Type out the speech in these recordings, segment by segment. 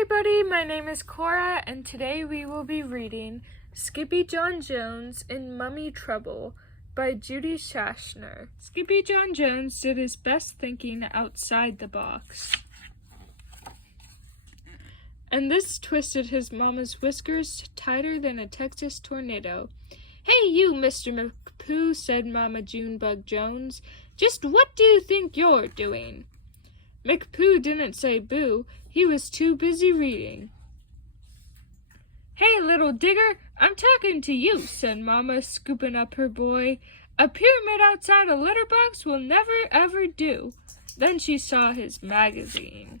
everybody, my name is Cora, and today we will be reading Skippy Jon Jones in Mummy Trouble by Judith Schachner. Skippy Jon Jones did his best thinking outside the box. And this twisted his mama's whiskers tighter than a Texas tornado. "Hey you, Mr. McPoo," said Mama Junebug Jones. "Just what do you think you're doing?" McPoo didn't say boo. He was too busy reading. "Hey, little digger, I'm talking to you," said Mama, scooping up her boy. "A pyramid outside a litter box will never ever do." Then she saw his magazine.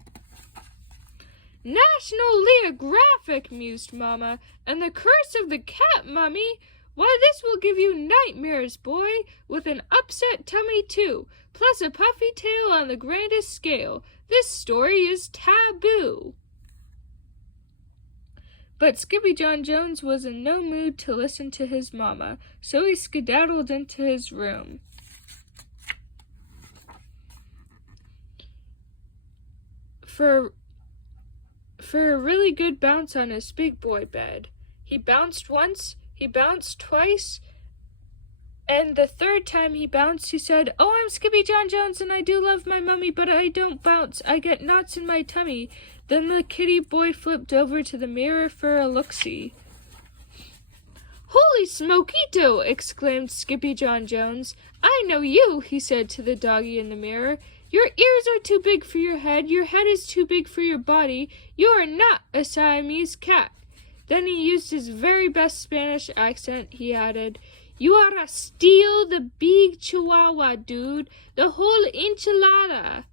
"National Geographic," mused Mama, "and the Curse of the Cat Mummy. Why, this will give you nightmares, boy, with an upset tummy, too, plus a puffy tail on the grandest scale. This story is taboo." But Skippy Jon Jones was in no mood to listen to his mama, so he skedaddled into his room. For a really good bounce on his big boy bed. He bounced once, he bounced twice, and the third time he bounced, he said, "Oh, I'm Skippy Jon Jones, and I do love my mummy, but I don't bounce. I get knots in my tummy." Then the kitty boy flipped over to the mirror for a look-see. "Holy smokito!" exclaimed Skippy Jon Jones. "I know you," he said to the doggy in the mirror. "Your ears are too big for your head is too big for your body. You are not a Siamese cat." Then he used his very best Spanish accent. He added, "You are a steal the big chihuahua, dude, the whole enchilada."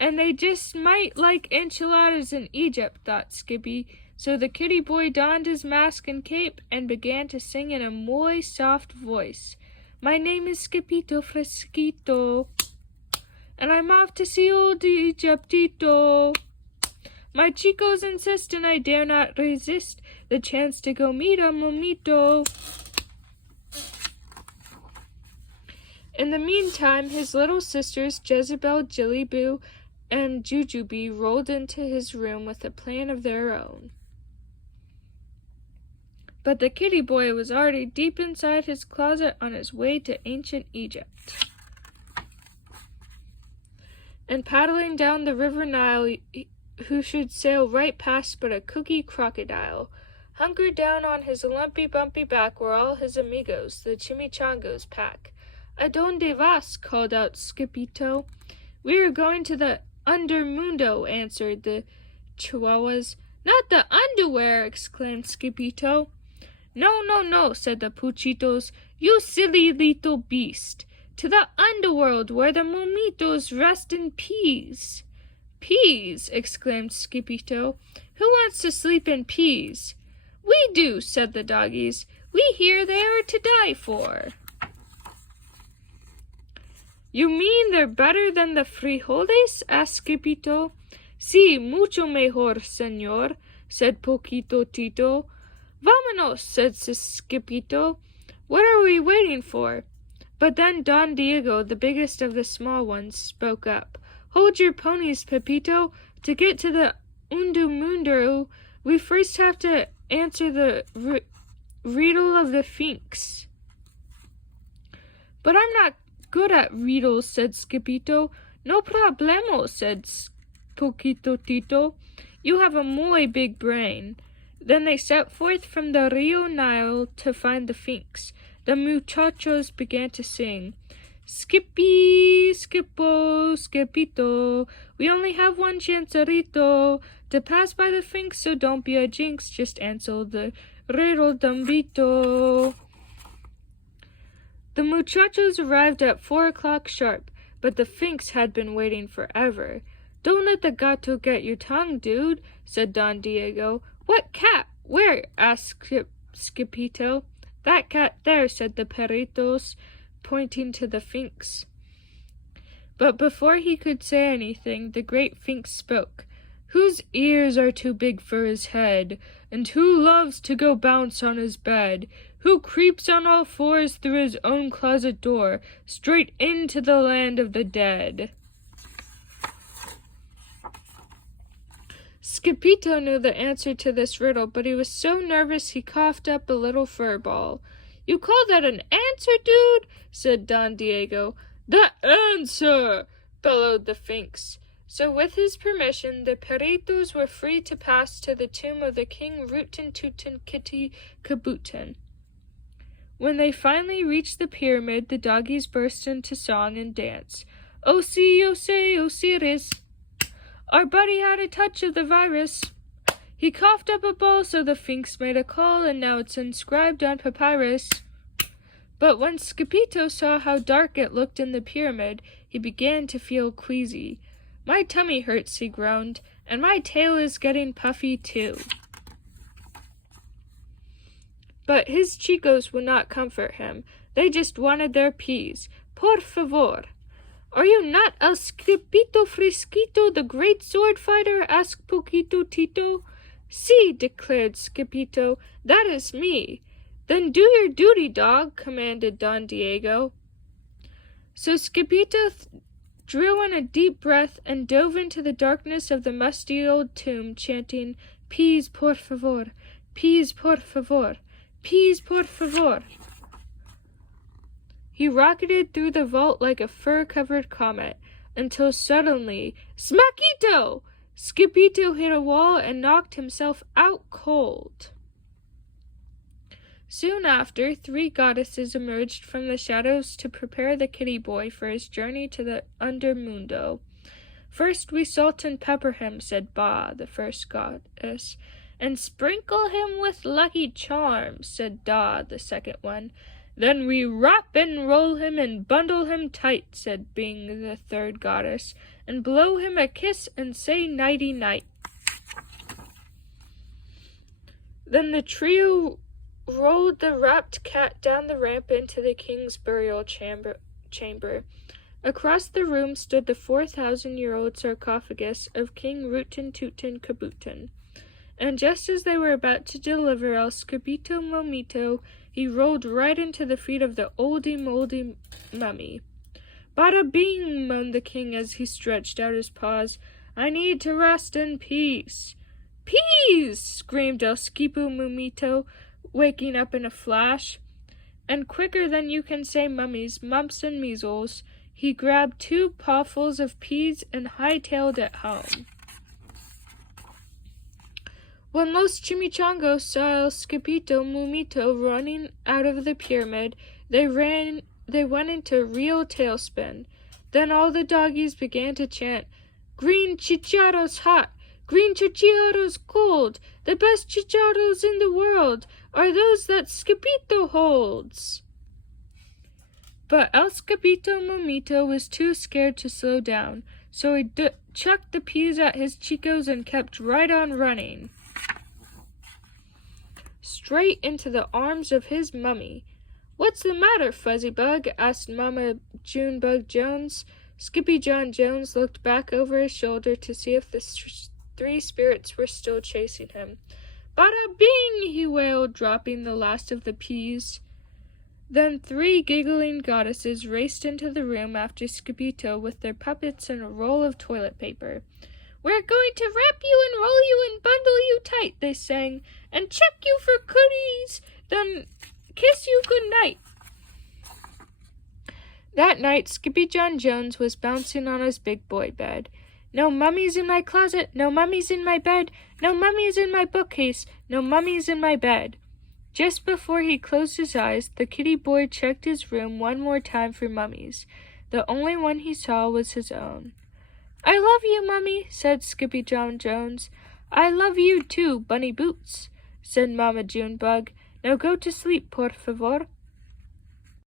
And they just might like enchiladas in Egypt, thought Skippy. So the kitty boy donned his mask and cape and began to sing in a muy soft voice. "My name is Skippito Fresquito, and I'm off to see old Egyptito. My chicos insist, and I dare not resist the chance to go meet a momito." In the meantime, his little sisters, Jezebel, Jillyboo, and Jujubee, rolled into his room with a plan of their own. But the kitty boy was already deep inside his closet on his way to ancient Egypt. And paddling down the river Nile, who should sail right past but a cookie crocodile. Hunkered down on his lumpy, bumpy back were all his amigos, the chimichangos pack. "Adonde vas?" called out Skippito. "We are going to the undermundo," answered the chihuahuas. "Not the underwear!" exclaimed Skippito. "No, no, no," said the puchitos. "You silly little beast. To the underworld where the momitos rest in peace." "Peas!" exclaimed Skippito. "Who wants to sleep in peas?" "We do," said the doggies. "We hear they are to die for." "You mean they're better than the frijoles?" asked Skippito. "Sí, mucho mejor, señor," said Poquito Tito. "Vámonos," said Skippito. "What are we waiting for?" But then Don Diego, the biggest of the small ones, spoke up. "Hold your ponies, Pepito. To get to the Undumundo, we first have to answer the riddle of the Sphinx." "But I'm not good at riddles," said Skippito. "No problemo," said Poquito Tito. "You have a muy big brain." Then they set forth from the Rio Nile to find the Sphinx. The muchachos began to sing. "Skippy, Skippo, Skippito, we only have one chancerito to pass by the Sphinx, so don't be a jinx, just answer the riddle dumbito." The muchachos arrived at 4 o'clock sharp, but the Sphinx had been waiting forever. "Don't let the gato get your tongue, dude," said Don Diego. "What cat? Where?" asked Skippito. "That cat there," said the perritos, pointing to the Sphinx. But before he could say anything, the great Sphinx spoke. "Whose ears are too big for his head? And who loves to go bounce on his bed? Who creeps on all fours through his own closet door, straight into the land of the dead?" Skippito knew the answer to this riddle, but he was so nervous he coughed up a little fur ball. "You call that an answer, dude?" said Don Diego. "The answer!" bellowed the Finks. So with his permission, the Perritos were free to pass to the tomb of the King Rootin Tootin Kitty Kabootin. When they finally reached the pyramid, the doggies burst into song and dance. "Oh, see, Osiris! Our buddy had a touch of the virus. He coughed up a ball, so the Finks made a call, and now it's inscribed on papyrus." But when Skippito saw how dark it looked in the pyramid, he began to feel queasy. "My tummy hurts," he groaned, "and my tail is getting puffy too." But his chicos would not comfort him. They just wanted their peas. "Por favor." "Are you not El Skippito Frisquito, the great sword fighter?" asked Poquito Tito. "Si," declared Skippito, "that is me." "Then do your duty, dog," commanded Don Diego. So Skippito drew in a deep breath and dove into the darkness of the musty old tomb, chanting, "Peas, por favor, peas, por favor, peas, por favor." He rocketed through the vault like a fur-covered comet, until suddenly, smackito! Skippito hit a wall and knocked himself out cold. Soon after, 3 goddesses emerged from the shadows to prepare the kitty boy for his journey to the undermundo. "First we salt and pepper him," said Ba, the first goddess. "And sprinkle him with lucky charms," said Da, the second one. "Then we wrap and roll him and bundle him tight," said Bing, the third goddess, "and blow him a kiss and say nighty-night." Then the trio rolled the wrapped cat down the ramp into the king's burial chamber. Across the room stood the 4,000-year-old sarcophagus of King Rootin Tootin Kabootin. And just as they were about to deliver El Skippito Momito, he rolled right into the feet of the oldie-moldy mummy. "Bada bing!" moaned the king as he stretched out his paws. "I need to rest in peace." "Peas!" screamed El Skippito Momito, waking up in a flash. And quicker than you can say mummies, mumps, and measles, he grabbed 2 pawfuls of peas and hightailed it home. When Los Chimichangos saw El Skippito Momito running out of the pyramid, they went into real tailspin. Then all the doggies began to chant, "Green chicharros hot! Green chicharros cold! The best chicharros in the world are those that Skippito holds!" But El Skippito Momito was too scared to slow down, so he chucked the peas at his chicos and kept right on running, straight into the arms of his mummy. "What's the matter, Fuzzybug?" asked Mama Junebug Jones. Skippy Jon Jones looked back over his shoulder to see if the 3 spirits were still chasing him. "Bada bing!" he wailed, dropping the last of the peas. Then 3 giggling goddesses raced into the room after Skippito with their puppets and a roll of toilet paper. "We're going to wrap you and roll you and bundle you tight," they sang, "and check you for goodies, then kiss you good night." That night, Skippy Jon Jones was bouncing on his big boy bed. "No mummies in my closet, no mummies in my bed, no mummies in my bookcase, no mummies in my bed." Just before he closed his eyes, the kitty boy checked his room one more time for mummies. The only one he saw was his own. "I love you, Mummy," said Skippy Jon Jones. "I love you too, Bunny Boots," said Mama Junebug. "Now go to sleep, por favor."